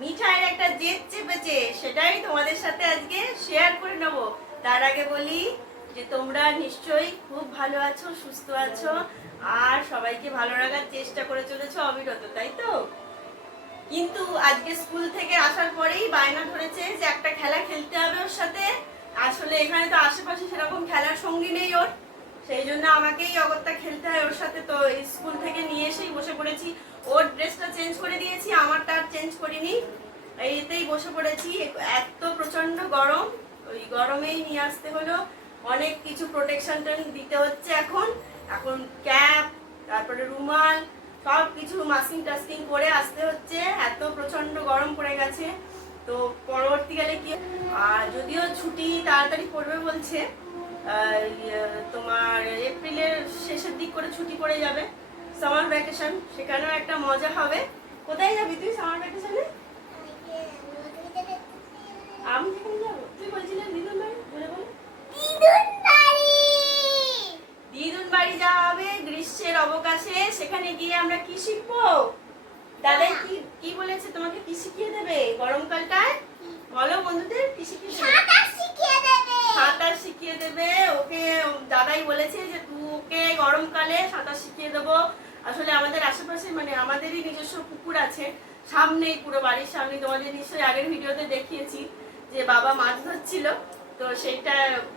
মিঠাইয়ের একটা জেদ চেপেছে, সেটাই তোমাদের সাথে আজকে শেয়ার করে নেব। তার আগে বলি যে তোমরা নিশ্চয়ই খুব ভালো আছো, সুস্থ আছো, আর সবাইকে ভালো রাখার চেষ্টা করে চলেছো অবিরত, তাই তো? কিন্তু আজকে স্কুল থেকে আসার পরেই বায়না ধরেছে যে একটা খেলা খেলতে হবে ওর সাথে। আসলে এখানে তো আশেপাশে সেরকম খেলার সঙ্গী নেই ওর। সেই জন্য আমাকেই অগত্যা খেলতে হয়। ওর সাথে তো স্কুল থেকে নিয়ে এসেই বসে পড়েছি। ওর ড্রেসটা চেঞ্জ করে দিয়েছি, আমারটা আর চেঞ্জ করিনি। এইতেই বসে পড়েছি। এত প্রচণ্ড গরম। ওই গরমেই নিয়ে আসতে হলো। অনেক কিছু প্রোটেকশন দিতে হচ্ছে এখন। এখন ক্যাপ তারপরে রুমাল সব কিছু মাস্কিং টাস্কিং করে আসতে হচ্ছে। এত প্রচণ্ড গরম পড়ে গেছে। তো পরবর্তীকালে কি আর যদিও ছুটি তাড়াতাড়ি পড়বে বলছে তোমার এপ্রিলের শেষের দিক করে ছুটি পড়ে যাবে, সামার ভ্যাকেশন সেখানেও একটা মজা হবে। কোথায় যাবি তুই সামার ভ্যাকেশনে আমি যেখানে যাব? তুই বলছিলেন দিদুন বাড়ি, বলে বলে। দিদুন বাড়ি যাওয়া হবে গ্রীষ্মের অবকাশে, সেখানে গিয়ে আমরা কি শিখব? দাদাই কি কি বলেছে তোমাকে? কি শিখিয়ে দেবে গরমকালটায়? বলো বন্ধুদের, কি শিখিয়ে দেবে। সাঁতার শিখিয়ে দেবে। ওকে দাদাই বলেছে যে ওকে গরমকালে সাঁতার শিখিয়ে দেবো। আসলে আমাদের আশেপাশে মানে আমাদেরই নিজস্ব পুকুর আছে। সামনেই পুরো বাড়ির সামনে। তোমাদের নিশ্চয়ই আগের ভিডিওতে দেখিয়েছি যে বাবা মাছ ধরছিল। তো সেইটা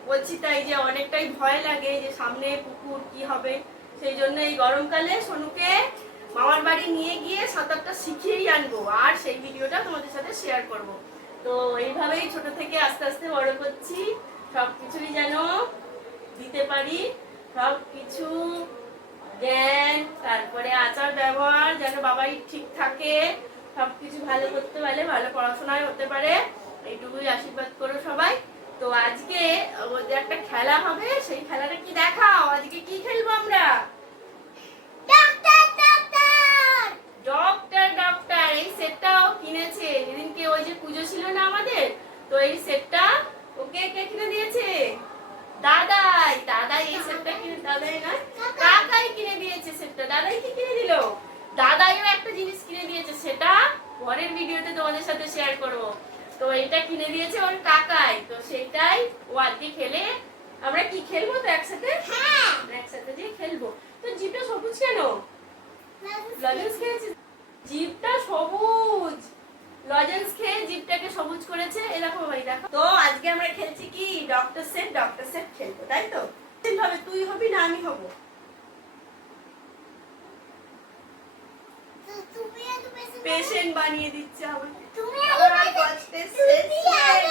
বলছি তাই যে অনেকটাই ভয় লাগে যে সামনে পুকুর কি হবে। সেই জন্য এই গরমকালে সোনুকে মামার বাড়ি নিয়ে গিয়ে সাঁতারটা শিখিয়েই আনব। আর সেই ভিডিওটা তোমাদের সাথে শেয়ার করব। তো এইভাবেই ছোট থেকে আস্তে আস্তে বড় করছি। সব কিছুই যেন দিতে পারি। সব কিছু জ্ঞান, তারপরে আচার ব্যবহার, যেন বাবাই ঠিক থাকে। সব কিছু ভালো করতে পারলে ভালো পড়াশোনায় হতে পারে। এইটুকুই আশীর্বাদ করো সবাই। তো আজকে ওদের একটা খেলা হবে, সেই খেলাটা কি দেখাও? আজকে কি খেলব আমরা? ডক্টর ডক্টর, এই সেটটাও কিনেছে। যেদিনকে ওই যে পুজো ছিল না আমাদের, তো এই সেটটা ওকে কে কিনে দিয়েছে। দাদাই দাদাই এই সেটটা কিনে দাদাই না কাকাই কিনে দিয়েছে সেটটা। দাদাই কি কিনে দিল? দাদাইও একটা জিনিস কিনে দিয়েছে সেটা পরের ভিডিওতে তোমাদের সাথে শেয়ার করব। তো এটা কিনে দিয়েছে ওর কাকাই তো সেটাই ও আজকে খেলে। আমরা কি খেলব তো একসাথে? আমরা একসাথে যে খেলব। তো জিপটা সবুজ কেন? লজেন্স খেয়েছিস জিপটা সবুজ। লজেন্স খেয়ে জিপটাকে সবুজ করেছে। এরকম ভাই দেখো। তো আজকে আমরা খেলছি কি? ডক্টর সেট ডক্টর সেট খেলব তাই তো? হবে তুই হবি না আমি হব? পেশেন্ট বানিয়ে দিচ্ছে আমার কষ্টের শেষ নেই।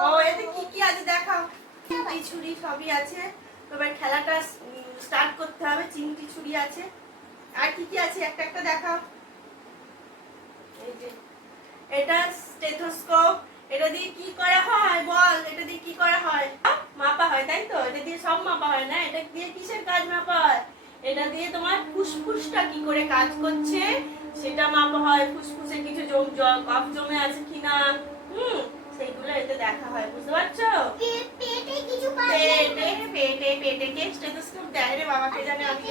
ও এতে কি কি আছে দেখাও চিমটি ছুরি সবই আছে এবার খেলাটা স্টার্ট করতে হবে চিমটি ছুরি আছে আর কি কি আছে একটা একটা দেখাও এই যে এটা স্টেথোস্কোপ এটা দিয়ে কি করা হয় বল এটা দিয়ে কি করা হয় মাপা হয় তাই তো এটা দিয়ে সব মাপা হয় না এটা দিয়ে কিসের কাজ মাপা হয় এটা দিয়ে তোমার ফুসফুসটা কি করে কাজ করছে সেটা মাপা হয় ফুসফুসে কিছু জম জ- কফ জমে আছে কিনা হুম সেইগুলো এতে দেখা হয় বুঝতে পারছ পেটে পেটে পেটে কে স্টেথোস্কোপ রে জানে আমি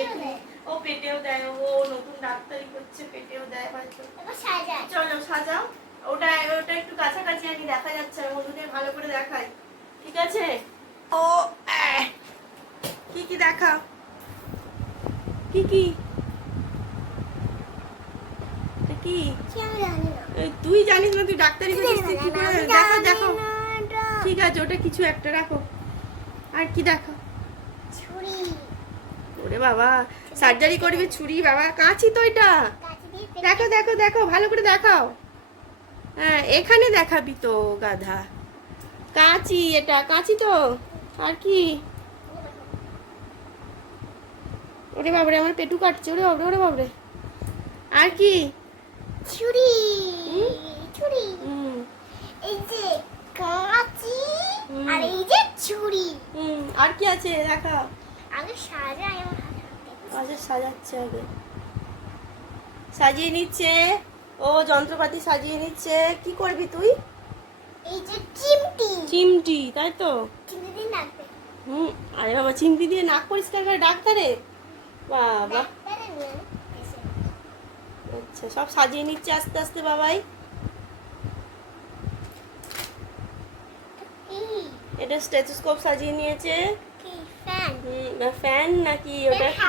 ও পেটেও দেয় ও নতুন ডাক্তারি করছে পেটেও দেয় হয়তো চলো সাজাও ওটা ওটা একটু কাছাকাছি আমি দেখা যাচ্ছে বন্ধুদের ভালো করে দেখাই ঠিক আছে ও কি কি দেখা কি কি তুই জানিস না তুই ডাক্তারি করছিস দেখো দেখো ঠিক আছে ওটা কিছু একটা রাখো আর কি দেখো ওরে বাবা সার্জারি করবি ছুরি বাবা কাঁচি তো এটা। দেখো দেখো দেখো ভালো করে দেখাও। হ্যাঁ এখানে দেখাবি তো গাধা। কাঁচি এটা কাঁচি তো আর কি? ওরে বাবরে আমার পেটু কাটছে ওরে বাবরে ওরে বাবরে। আর কি? ছুরি? ছুরি। এই যে কাঁচি। আর এই যে ছুরি। হুম আর কি আছে? দেখা আগে। আচ্ছা সাজাচ্ছে আগে। সাজিয়ে নিচ্ছে। ও যন্ত্রপাতি সাজিয়ে নিচ্ছে। কি করবি তুই? এই যে চিমটি। চিমটি তাই তো? চিমটি লাগবে হুম আরে বাবা চিমটি দিয়ে নাক পরিষ্কার করে ডাক্তারে? বাবা। আচ্ছা সব সাজিয়ে নিচ্ছে আস্তে আস্তে বাবাই। এটা স্টেথোস্কোপ সাজিয়ে নিয়েছে। ফ্যান নাকি ওটা কি?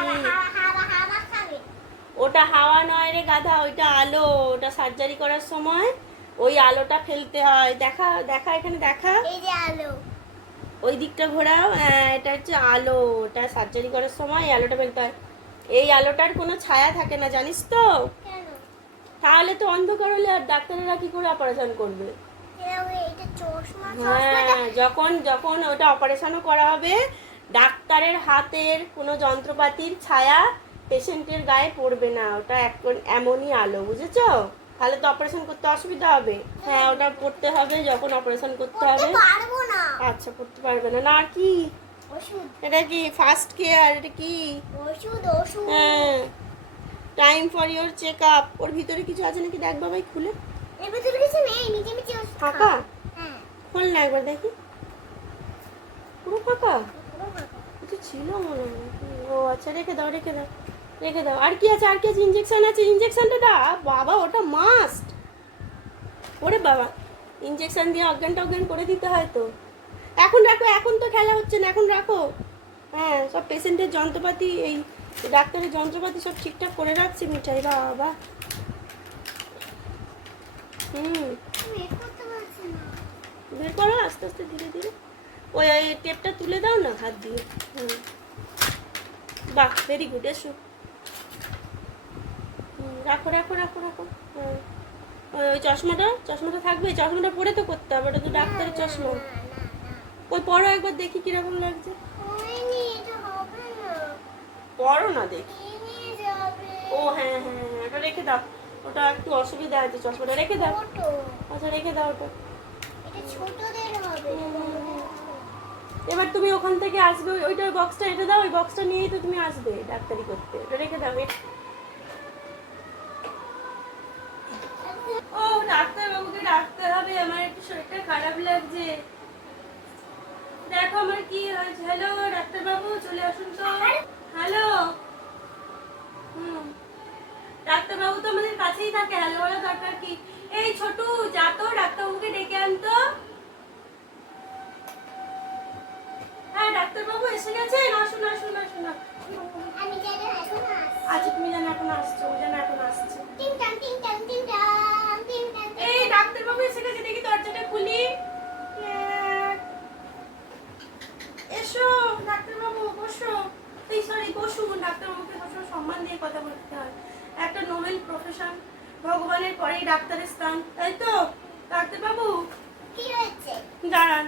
ওটা হাওয়া নয় রে গাধা ওইটা আলো। ওটা সার্জারি করার সময় ওই আলোটা ফেলতে হয়। দেখা দেখা এখানে দেখা। এই যে আলো। ওই দিকটা ঘোরাও। হ্যাঁ এটা হচ্ছে আলো। ওটা সার্জারি করার সময় আলোটা ফেলতে হয়। এই আলোটার কোনো ছায়া থাকে না জানিস তো? তাহলে তো অন্ধকার হলে আর ডাক্তারেরা কি করে অপারেশন করবে? হ্যাঁ যখন যখন ওটা অপারেশনও করা হবে ডাক্তারের হাতের কোনো যন্ত্রপাতির ছায়া পেশেন্টের গায়ে পড়বে না। ওটা এখন এমনই আলো বুঝেছ? তাহলে তো অপারেশন করতে অসুবিধা হবে। হ্যাঁ ওটা পড়তে হবে যখন অপারেশন করতে হবে। না। আচ্ছা পড়তে পারবে না। না কি? ওষুধ। এটা কি ফার্স্ট কেয়ার এটা কি? ওষুধ ওষুধ। হ্যাঁ। Time for your check up ওর ভিতরে কিছু আছে নাকি? দেখ বাবাই খুলে। এর ভিতরে কিছু নেই নিচে নিচে ফাঁকা। হ্যাঁ। খোল না একবার দেখি। পুরো ফাঁকা? কিছু ছিল মনে হয়। ও আচ্ছা রেখে দাও রেখে দাও রেখে দাও। আর কি আছে আর কি আছে? ইঞ্জেকশন আছে ইঞ্জেকশনটা দা বাবা ওটা মাস্ট ওরে বাবা ইঞ্জেকশন দিয়ে অজ্ঞান টজ্ঞান করে দিতে হয় তো। এখন রাখো এখন তো খেলা হচ্ছে না এখন রাখো। হ্যাঁ সব পেশেন্টের যন্ত্রপাতি এই ডাক্তারের যন্ত্রপাতি সব ঠিকঠাক করে রাখছি মিঠাই বাবা। হুম। করতে পারছি না। বের করো আস্তে আস্তে ধীরে ধীরে। ওই ওই টেপটা তুলে দাও না হাত দিয়ে। হুম। বাহ ভেরি গুড এসো। রাখো রাখো রাখো রাখো। হ্যাঁ ওই ওই চশমাটা চশমাটা থাকবে চশমাটা পরে তো করতে হবে ওটা তো ডাক্তারের চশমা। ওই পরো একবার দেখি কীরকম লাগছে। হবে না পরো না দেখি। ও হ্যাঁ হ্যাঁ হ্যাঁ ওটা রেখে দাও। ওটা একটু অসুবিধা আছে চশমাটা রেখে দাও। আচ্ছা রেখে দাও ওটা। ছোটদের হবে। এবার তুমি ওখান থেকে আসবে ওইটা ওই- বক্সটা এটা দাও, ওই বক্সটা নিয়েই তো তুমি আসবে ডাক্তারি করতে। ওটা রেখে দাও ও ডাক্তার বাবুকে ডাকতে হবে, আমার একটু শরীরটা খারাপ লাগছে। দেখো আমার কি হয়েছে। হ্যালো ডাক্তার বাবু চলে আসুন তো। হ্যালো হুম। ডাক্তার বাবু তো আমাদের কাছেই থাকে হ্যালো বলা দরকার কি? এই ছোটু, যা তো ডাক্তার বাবুকে ডেকে আনতো হ্যাঁ ডাক্তার বাবু এসে গেছেন আসুন আসুন আসুন আমি জানি এখন আসছি। আচ্ছা তুমি যেন এখন আসছো ও যেন এখন আসছে। টিং টাং টিং টাং টিং টাং টিং টাং এই ডাক্তার বাবু এসে গেছে দেখি দরজাটা খুলি। এক। এসো ডাক্তার বাবু বসো। এই সরি বসুন ডাক্তার বাবুকে সবসময় সম্মান দিয়ে কথা বলতে হয়। একটা নোবেল প্রফেশন ভগবানের পরেই ডাক্তারের স্থান। তাই তো ডাক্তার বাবু কি হয়েছে? দাঁড়ান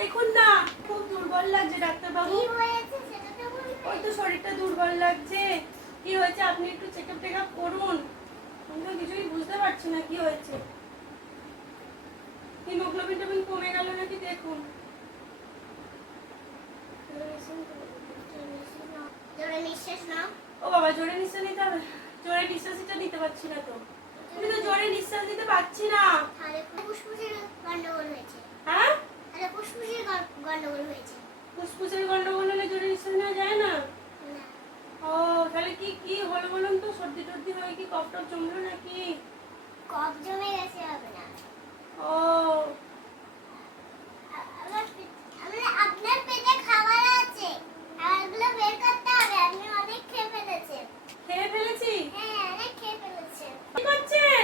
দেখুন না খুব দুর্বল লাগছে ডাক্তার বাবু কি হয়েছে সেটা তো বলবে ওই তো শরীরটা দুর্বল লাগছে। কি হয়েছে? আপনি একটু চেক আপ টেক আপ করুন। আমি তো কিছুই বুঝতে পারছি না কি হয়েছে। হিমোগ্লোবিন টোবিন কমে গেল নাকি দেখুন। জোরে নিঃশ্বাস নাও। ও বাবা জোরে নিঃশ্বাস নিতে হবে। জোরে নিঃশ্বাসটা নিতে পারছি না তো। আমি তো জোরে নিঃশ্বাস নিতে পারছি না। তাহলে ফুসফুসের গন্ডগোল হয়েছে। হ্যাঁ? তাহলে ফুসফুসের গন্ডগোল হয়েছে। ফুসফুসের গন্ডগোল হলে জোরে নিঃশ্বাস নেওয়া যায় না? ও তাহলে কি কি হলো বলুন তো? সর্দি টর্দি হয় কি কফ টফ জমলো নাকি? কফ জমে গেছে হবে না। ও। আপনার পেটে খাবার আছে। খাবারগুলো বের করতে হবে আপনি অনেক খেয়ে ফেলেছেন। খেয়ে ফেলেছি? হ্যাঁ অনেক খেয়ে ফেলেছেন। কি করছেন?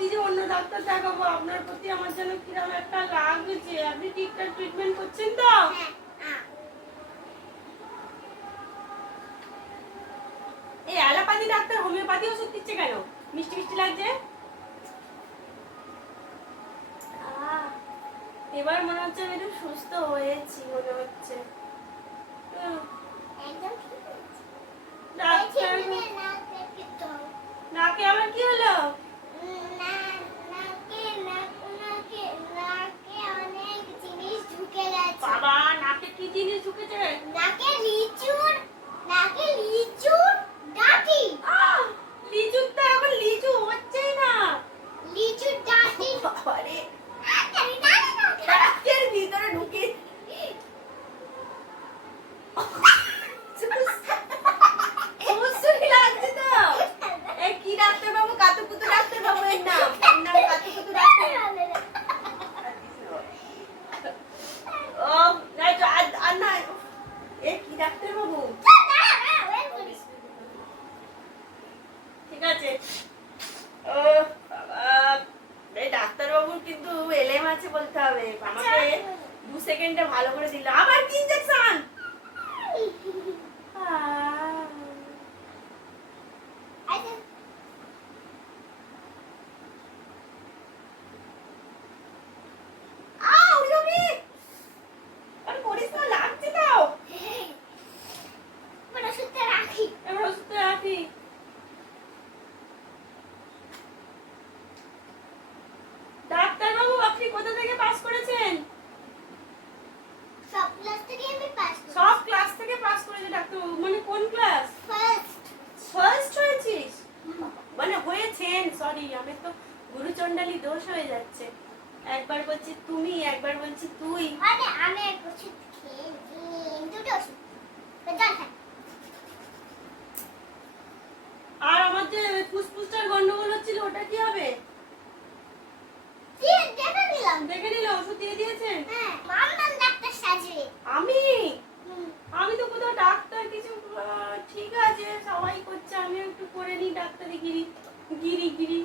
ভাবছি যে অন্য ডাক্তার দেখাবো। আপনার প্রতি আমার যেন কিরম একটা লাগছে আপনি ঠিকঠাক ট্রিটমেন্ট করছেন তো? এই অ্যালোপ্যাথি ডাক্তার হোমিওপ্যাথি ওষুধ দিচ্ছে কেন? মিষ্টি মিষ্টি লাগছে? এবার মনে হচ্ছে আমি একটু সুস্থ হয়েছি, মনে হচ্ছে। Good night. ওটা কি হবে? দেখে নিলাম। দেখে নিলাম ওষুধ দিয়ে দিয়েছেন? হ্যাঁ মামলাম ডাক্তার সাজবে আমি? আমি তো কোথাও ডাক্তার কিছু ঠিক আছে সবাই করছে আমি একটু করে নি ডাক্তারি গিরি গিরি গিরি।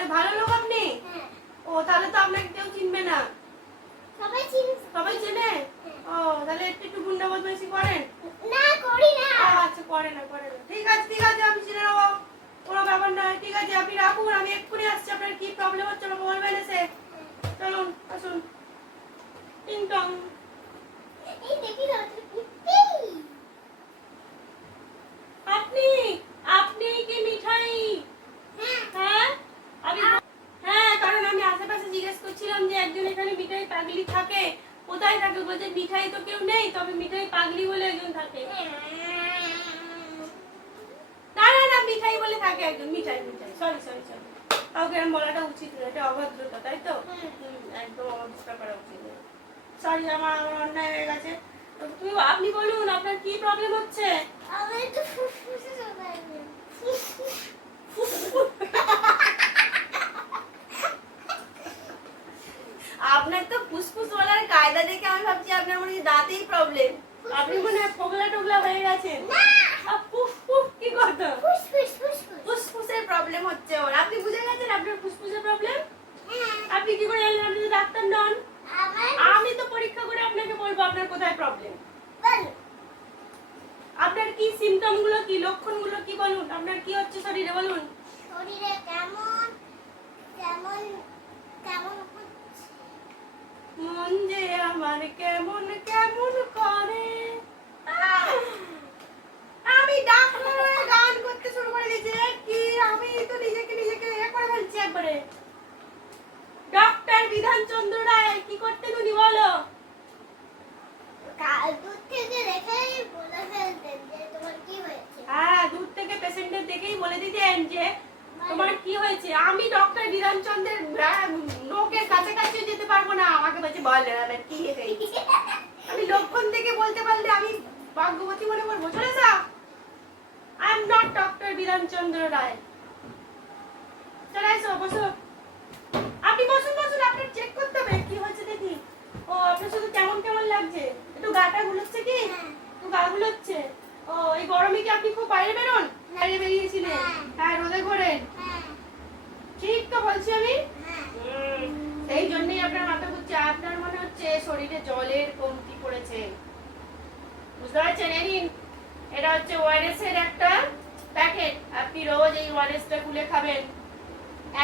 তাহলে ভালো লোক আপনি? হ্যাঁ। ও তাহলে তো আপনাকে কেউ চিনবে না। সবাই চিনে। সবাই ও তাহলে একটু একটু গুন্ডা বদমাইশি করেন? না করি না। আচ্ছা করে না করে না। ঠিক আছে ঠিক আছে আমি চিনে নেব। কোনো ব্যাপার নয় ঠিক আছে আপনি রাখুন আমি এক্ষুনি আসছি আপনার কি প্রবলেম হচ্ছে বলবেন এসে। চলুন আসুন। এই দেখি না আপনি? জিজ্ঞেস করছিলাম যে একজন এখানে মিঠাই পাগলি থাকে কোথায় থাকে? বলছে মিঠাই তো কেউ নেই তবে মিঠাই পাগলি বলে একজন থাকে। না না না মিঠাই বলে থাকে একজন মিঠাই মিঠাই। সরি সরি সরি কাউকে এরকম বলাটা উচিত এটা অভদ্রতা তাই তো? একদম অভদ্রতা করা উচিত সরি আমার আমার অন্যায় হয়ে গেছে। তুমি আপনি বলুন আপনার কি প্রবলেম হচ্ছে? আমার একটু ফুসফুসে ফুসফুস আপনার ফুসফুস বলার কায়দা দেখে আমি ভাবছি আপনার মনে দাঁতেই প্রবলেম আপনি মনে হয় ফোগলা টোগলা হয়ে গেছেন? না। আহ, ফুস ফুস কি কথা ফুসফুস ফুসফুস ফুসফুসের প্রবলেম হচ্ছে ওর। আপনি বুঝে গেছেন আপনার ফুসফুসের প্রবলেম আপনি কি করে জানলেন আপনি তো ডাক্তার নন? আমি তো পরীক্ষা করে আপনাকে বলব আপনার কোথায় প্রবলেম আপনার কি সিমটমগুলো কি লক্ষণগুলো কি বলুন? আপনার কি হচ্ছে শরীরে বলুন? শরীরে কেমন কেমন কেমন মন আমার কেমন কেমন করে? আমি ডাক্তার হয়ে গান করতে শুরু করে দিয়েছি। কি? আমি তো নিজেকে নিজেকে এ করে ফেলছি একবারে। ডক্টর বিধান চন্দ্র রায় কি করতেন উনি বলো? কাল দূর থেকে দেখেই বলে ফেলতেন যে তোমার কি হয়েছে। হ্যাঁ দূর থেকে পেশেন্টের দেখেই বলে দিতেন যে তোমার কি হয়েছে? আমি ডক্টর বিধান চন্দ্রের লোকের কাছাকাছি যেতে পারব না। আমাকে বলছে বল আমার কি হয়েছে? আমি লক্ষণ থেকে বলতে পারলে আমি ভাগ্যবতী মনে করব চলে যা I am not doctor Bidhan Chandra রায়। চলে এসো বসো। আপনি বসুন বসুন আপনার চেক করতে হবে। কি হয়েছে দেখি? ও আপনার শুধু কেমন কেমন লাগছে? একটু গাটা গুলোচ্ছে কি। একটু গা গুলোচ্ছে? ও এই গরমে কি আপনি খুব বাইরে বেরোন? বাইরে বেরিয়েছিলেন? হ্যাঁ। হ্যাঁ রোদে ঘোরেন। ঠিক তো বলছি আমি? হ্যাঁ। সেই জন্যই আপনার মাথা ঘুরছে। আপনার মনে হচ্ছে শরীরে জলের কমতি পড়েছে। বুঝতে পারছেন এই নিন এটা হচ্ছে ওয়ারেস এর একটা প্যাকেট। আপনি রোজ এই ওয়ারেস টা গুলে খাবেন।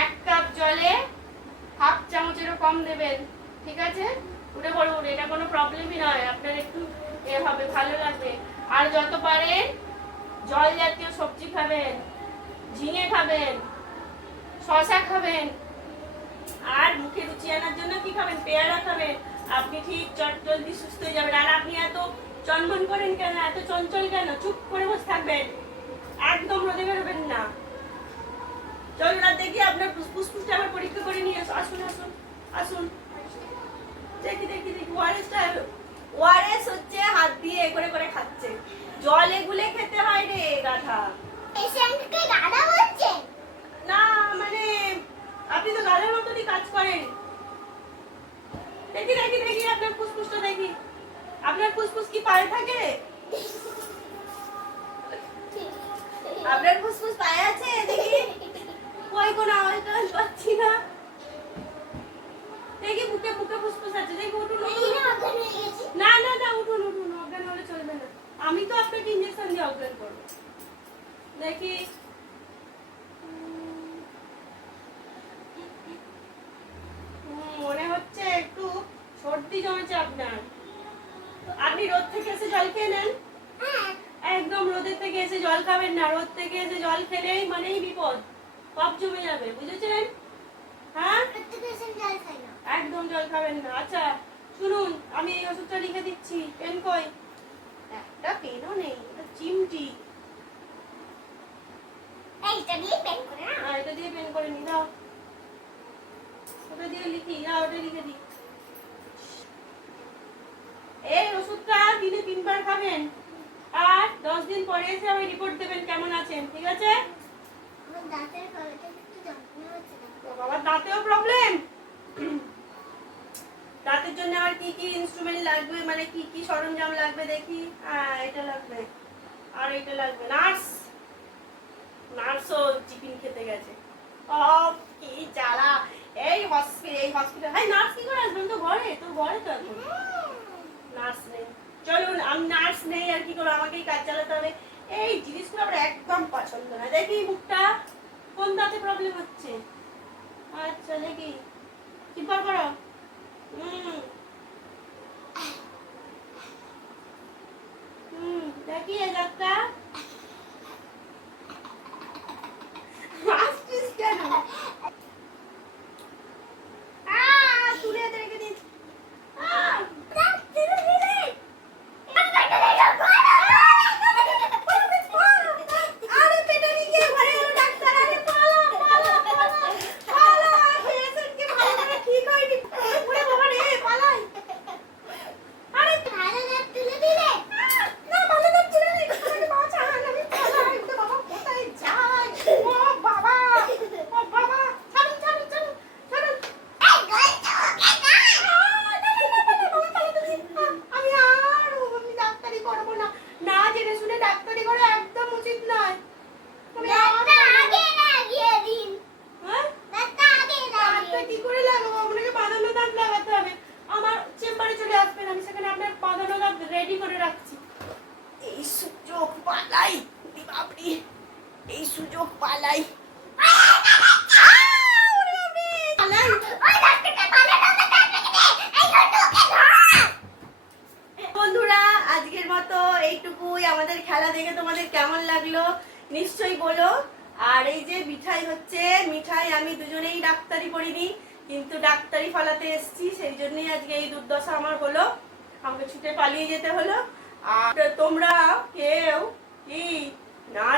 এক কাপ জলে হাফ চামচেরও কম দেবেন। ঠিক আছে? উঠে পড়ুন এটা কোনো প্রবলেমই নয়। আপনার একটু এ হবে ভালো লাগবে। আর যত পারেন জল জাতীয় সবজি খাবেন ঝিঙে খাবেন। শশা খাবেন। আর মুখে রুচি আনার জন্য কি খাবেন? পেয়ারা খাবেন। আপনি ঠিক চট জলদি সুস্থ হয়ে যাবেন। আর আপনি এত চনমন করেন কেন? এত চঞ্চল কেন? চুপ করে বসে থাকবেন। একদম রোদে বেরোবেন না। চলুন আর দেখি আপনার ফুসফুসটা আবার পরীক্ষা করে নিয়ে আসুন। আসুন আসুন দেখি দেখি দেখি। ওয়ারেসটা ওয়ারেস হচ্ছে হাত দিয়ে এ করে করে খাচ্ছে। জলে গুলে খেতে হয় রে, গাধা। পেশেন্টকে গাদা বলছেন? না মানে আপনি তো গালের মতনই কাজ করেন। দেখি দেখি দেখি আপনার ফুসফুসটা দেখি। আপনার ফুসফুস কি পায়ে থাকে? আপনার ফুসফুস পায়ে আছে? দেখি। কই কোন আওয়াজ টাওয়াজ পাচ্ছি না। দেখি বুকে বুকে ফুসফুস আছে। দেখি উঠুন না না না উঠুন উঠুন। অজ্ঞান হলে চলবে না। আমি তো আপনাকে ইঞ্জেকশন দিয়ে অজ্ঞান করব। দেখি হুম, মনে হচ্ছে একটু সর্দি জমেছে আপনার আপনি রোদ থেকে এসে জল খেয়ে নেন হ্যাঁ একদম রোদের থেকে এসে জল খাবেন না রোদ থেকে এসে জল মানেই বিপদ। কফ জমে যাবে, বুঝেছেন? হ্যাঁ? না একদম জল খাবেন না। আচ্ছা শুনুন, আমি এই ওষুধটা লিখে দিচ্ছি। পেন কই? একটা পেনও নেই, এটা চিমটি। না হ্যাঁ নি ওটা দিয়ে লিখি, দাও, ওটা লিখে দিই। এই ওষুধটা দিনে তিনবার খাবেন। আর দশ দিন পরে এসে আমি রিপোর্ট দেবেন কেমন আছেন, ঠিক আছে? বাবার দাঁতেও প্রবলেম দাঁতের জন্য আর কি কি ইনস্ট্রুমেন্ট লাগবে? মানে কি কি সরঞ্জাম লাগবে দেখি? হ্যাঁ এটা লাগবে। আর এটা লাগবে। নার্স? নার্সও টিফিন খেতে গেছে। ও কি জ্বালা। এই হসপিটাল এই হসপিটাল হ্যাঁ নার্স কি করে আসবেন? তো ঘরে তো ঘরে তো এখন। নার্স নেই। চলুন, আমি নার্স নেই আর কি করব? আমাকেই কাজ চালাতে হবে। এই জিনিসগুলো আমার একদম পছন্দ না। দেখি মুখটা, কোন দাঁতে প্রবলেম হচ্ছে? আচ্ছা দেখি। চিন্তা করো। হুম। দেখি এ দাঁতটা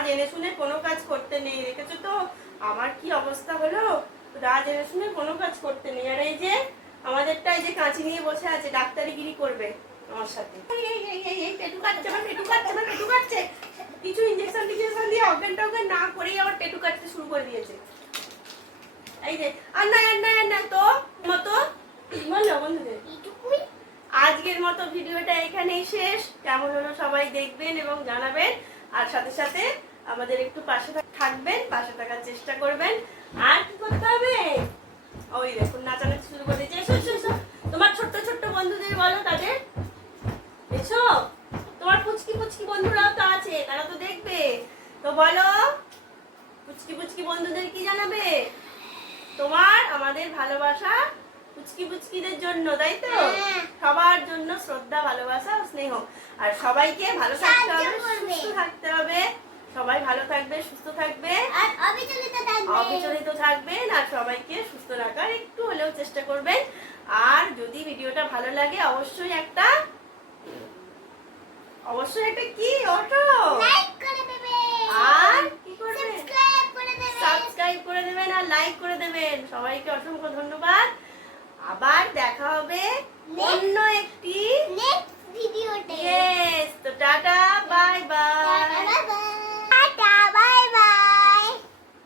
জেনে শুনে কোনো কাজ করতে নেই। দেখেছ তো? আমার কি অবস্থা হলো? না জেনে শুনে কোনো কাজ করতে নেই। আর এই যে আমাদেরটা এই যে কাঁচি নিয়ে বসে আছে ডাক্তারিগিরি করবে আমার সাথে। পেটু কাটছে আমার পেটু কাটছে আমার পেটু কাটছে। কিছু ইঞ্জেকশন টিঞ্জেকশন দিয়ে অজ্ঞান টজ্ঞান না করেই আবার পেটু কাটতে শুরু করে দিয়েছে। এই যে আর না আর না আর না তো মতো বলল বন্ধুদের আজকের মতো ভিডিওটা এখানেই শেষ। কেমন হলো সবাই দেখবেন এবং জানাবেন। আর সাথে সাথে আমাদের একটু পাশে থাকবেন পাশে থাকার চেষ্টা করবেন। আর কি করতে হবে? ওই দেখুন নাচানাচি শুরু করে দিয়েছে। এসো এসো এসো। তোমার ছোট্ট ছোট্ট বন্ধুদের বলো তাদের। এসো। তোমার পুচকি পুচকি বন্ধুরাও তো আছে তারা তো দেখবে। তো বলো পুচকি পুচকি বন্ধুদের কি জানাবে? তোমার আমাদের ভালোবাসা পুচকি পুচকিদের জন্য তাই তো? হ্যাঁ। সবার জন্য শ্রদ্ধা ভালোবাসা স্নেহ। আর সবাইকে ভালো থাকতে হবে সুস্থ থাকতে হবে। সবাই ভালো থাকবে সুস্থ থাকবে। আর অবিচলিত থাকবে। অবিচলিত থাকবেন আর সবাইকে সুস্থ রাখার একটু হলেও চেষ্টা করবেন। আর যদি ভিডিওটা ভালো লাগে অবশ্যই একটা অবশ্যই একটা কি অটো? লাইক করে আর কি করবেন সাবস্ক্রাইব করে দেবেন সাবস্ক্রাইব করে আর লাইক করে দেবেন। সবাইকে অসংখ্য ধন্যবাদ। আবার দেখা হবে অন্য একটি নেক্সট ভিডিওতে ইয়েস তো টাটা বাই বাই